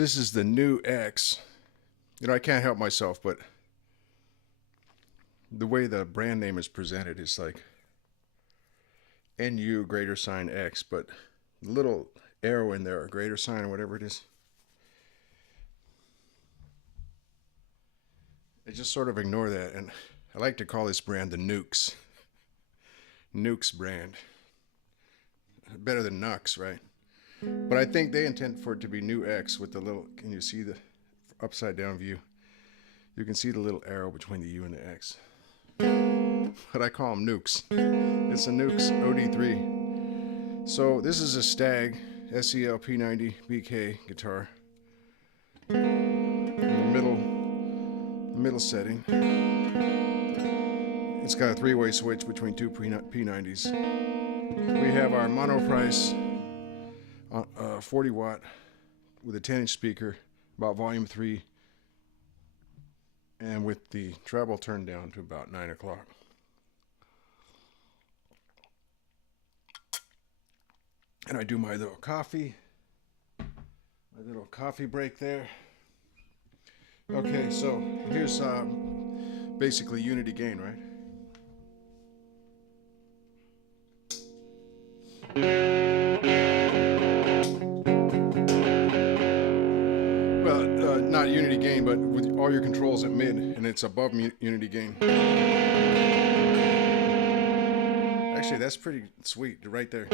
This is the NUX. You know, I can't help myself, but the way the brand name is presented is like NU greater sign X, but the little arrow in there, or greater sign, or whatever it is, I just sort of ignore that, and I like to call this brand the NUX. NUX brand. Better than NUX, right? But I think they intend for it to be NUX with the little, can you see the upside down view? You can see the little arrow between the U and the X. But I call them NUX. It's a NUX OD-3. So this is a Stagg SELP90-BK guitar. In the middle setting. It's got a three-way switch between two P90s. We have our Monoprice 40 watt with a 10-inch speaker, about volume 3, and with the treble turned down to about 9 o'clock. And I do my little coffee break there. Okay, so here's basically unity gain, right? Well, not unity gain, but with all your controls at mid, and it's above unity gain. Actually, that's pretty sweet, right there.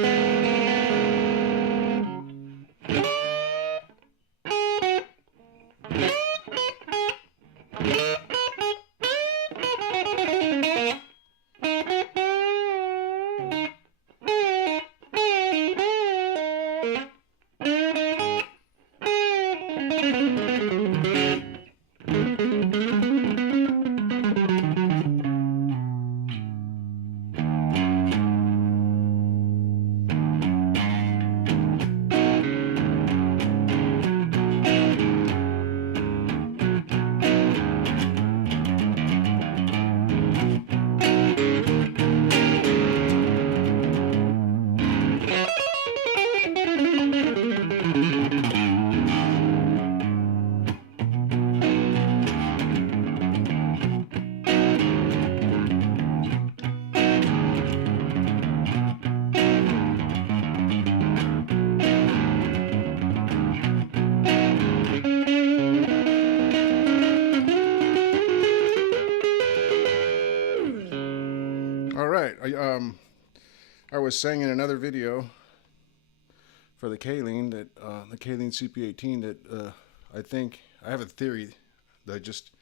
I was saying in another video for the Kaleen that the Kaleen CP18 that I think I have a theory that I just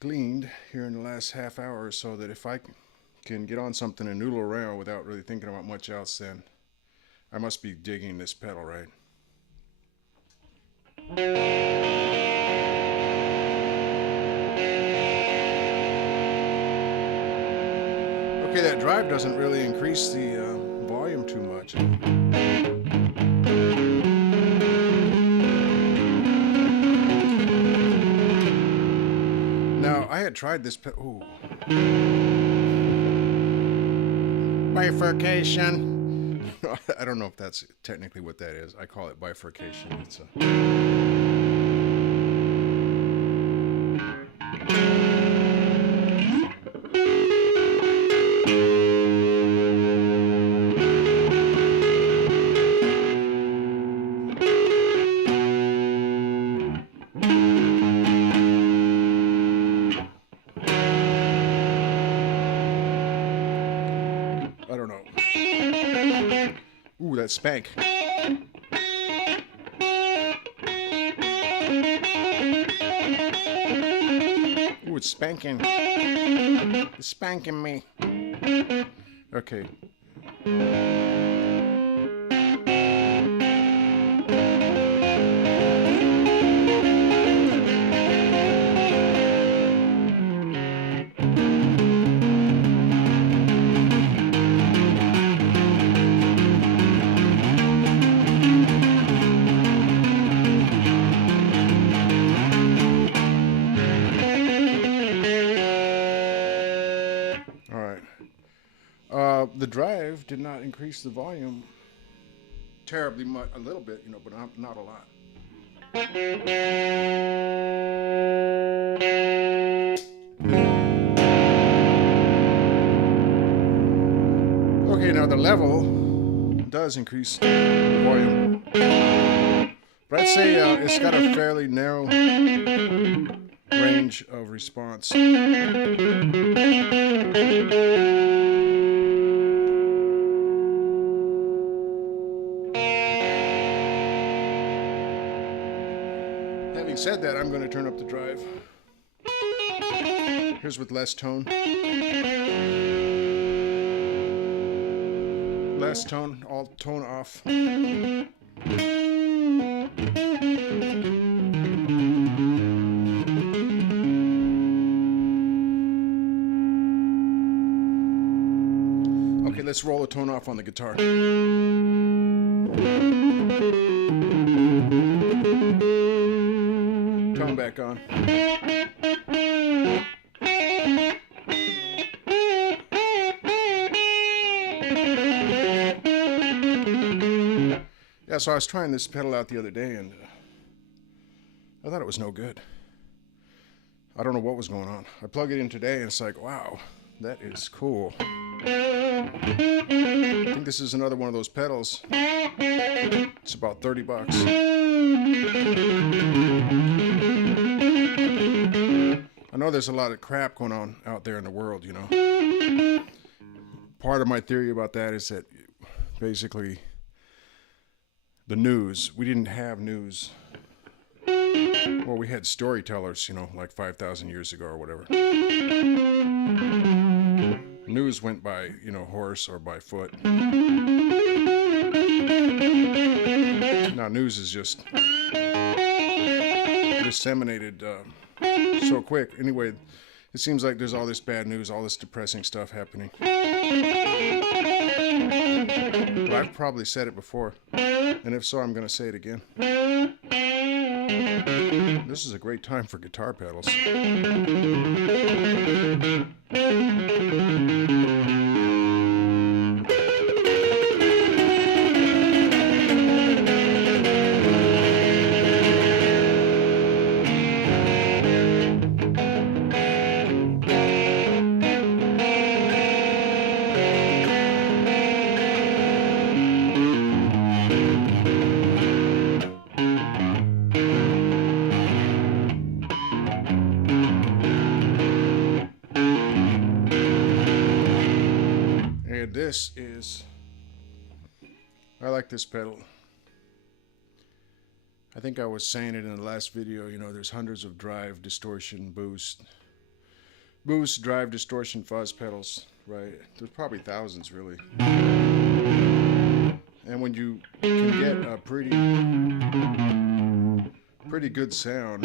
gleaned here in the last half hour or so, that if I can get on something and noodle around without really thinking about much else, then I must be digging this pedal right. Okay, that drive doesn't really increase the volume too much. Now, I had tried this ooh. Bifurcation. I don't know if that's technically what that is. I call it bifurcation. It's a... I don't know. Ooh, that spank. Ooh, it's spanking. It's spanking me. Okay. The drive did not increase the volume terribly much, a little bit, you know, but not a lot. Okay, now the level does increase the volume, but I'd say it's got a fairly narrow range of response. Having said that, I'm going to turn up the drive. Here's with less tone. Less tone, all tone off. Okay, let's roll the tone off on the guitar. Tone back on. Yeah, so I was trying this pedal out the other day and I thought it was no good. I don't know what was going on. I plug it in today and it's like, wow, that is cool. I think this is another one of those pedals. It's about 30 bucks. I know there's a lot of crap going on out there in the world, you know. Part of my theory about that is that basically the news, we didn't have news. Well, we had storytellers, you know, like 5,000 years ago or whatever. News went by, you know, horse or by foot. Now news is just disseminated so quick. Anyway, it seems like there's all this bad news, all this depressing stuff happening. But I've probably said it before, and if so, I'm going to say it again. This is a great time for guitar pedals. And this is, I like this pedal. I think I was saying it in the last video, you know, there's hundreds of drive, distortion, boost, drive, distortion, fuzz pedals, right? There's probably thousands, really. And when you can get a pretty good sound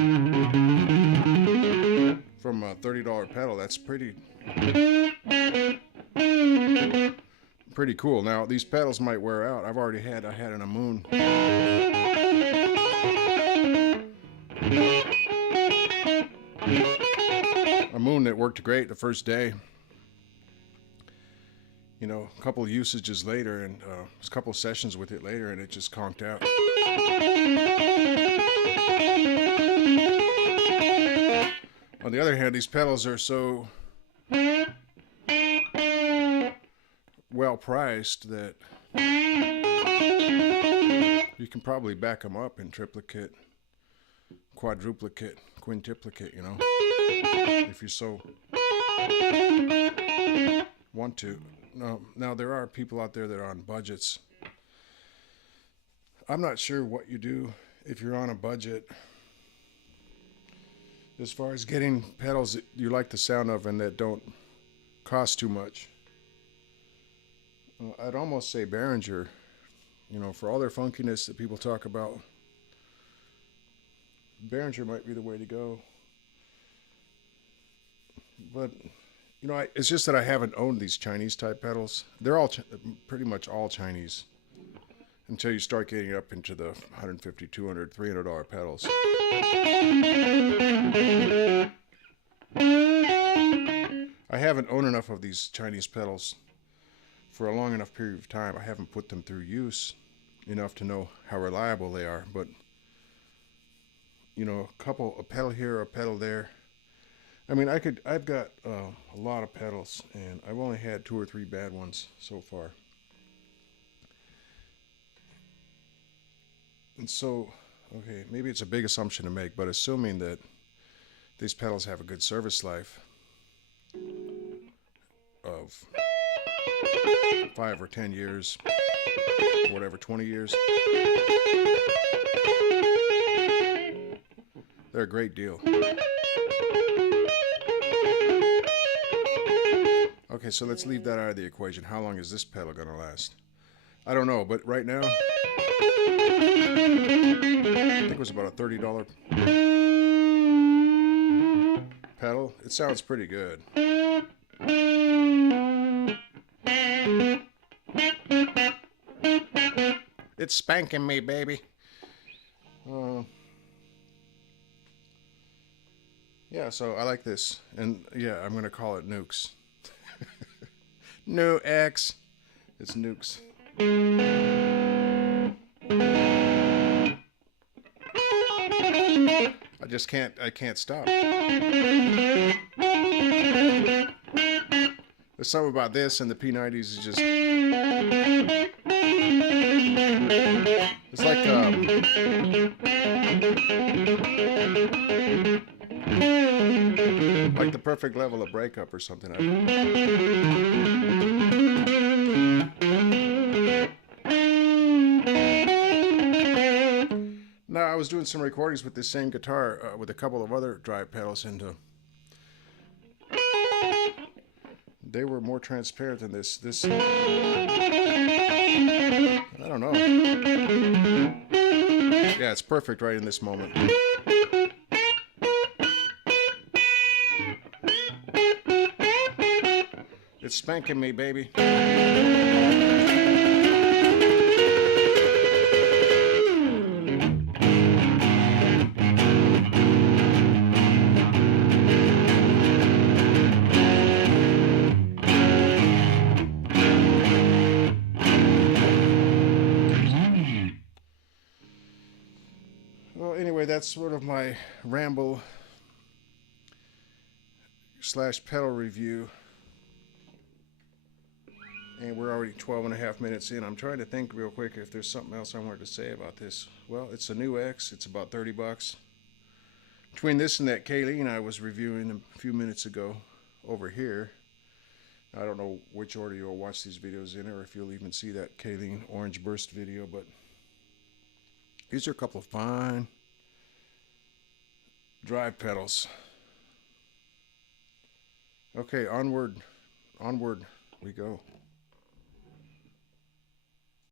from a $30 pedal, that's pretty cool. Now these pedals might wear out. I had an Moon. A Moon that worked great the first day. You know, a couple of usages later and a couple of sessions with it later and it just conked out. On the other hand, these pedals are so well priced that you can probably back them up in triplicate, quadruplicate, quintuplicate, you know, if you so want to. Now there are people out there that are on budgets. I'm not sure what you do if you're on a budget as far as getting pedals that you like the sound of and that don't cost too much. I'd almost say Behringer, you know, for all their funkiness that people talk about, Behringer might be the way to go. But, you know, it's just that I haven't owned these Chinese type pedals. They're all pretty much all Chinese until you start getting up into the $150, $200, $300 pedals. I haven't owned enough of these Chinese pedals for a long enough period of time. I haven't put them through use enough to know how reliable they are, but you know, a pedal here, a pedal there. I mean, I've got a lot of pedals, and I've only had 2 or 3 bad ones so far. And so, okay, maybe it's a big assumption to make, but assuming that these pedals have a good service life of 5 or 10 years, or whatever, 20 years, they're a great deal. Okay, so let's leave that out of the equation. How long is this pedal going to last? I don't know, but right now, I think it was about a $30 pedal. It sounds pretty good. It's spanking me, baby. Yeah, so I like this. And yeah, I'm going to call it Nux. No X. It's Nux. I can't stop. There's something about this and the P90s is just... It's like the perfect level of breakup or something. Now, I was doing some recordings with this same guitar with a couple of other drive pedals, and they were more transparent than this. I don't know. Yeah, it's perfect right in this moment. It's spanking me, baby. Well, anyway, that's sort of my ramble / pedal review. And we're already 12.5 minutes in. I'm trying to think real quick if there's something else I wanted to say about this. Well, it's a new X. It's about 30 bucks. Between this and that Kayleen I was reviewing a few minutes ago over here. I don't know which order you'll watch these videos in, or if you'll even see that Kayleen Orange Burst video, but these are a couple of fine drive pedals. Okay, onward we go.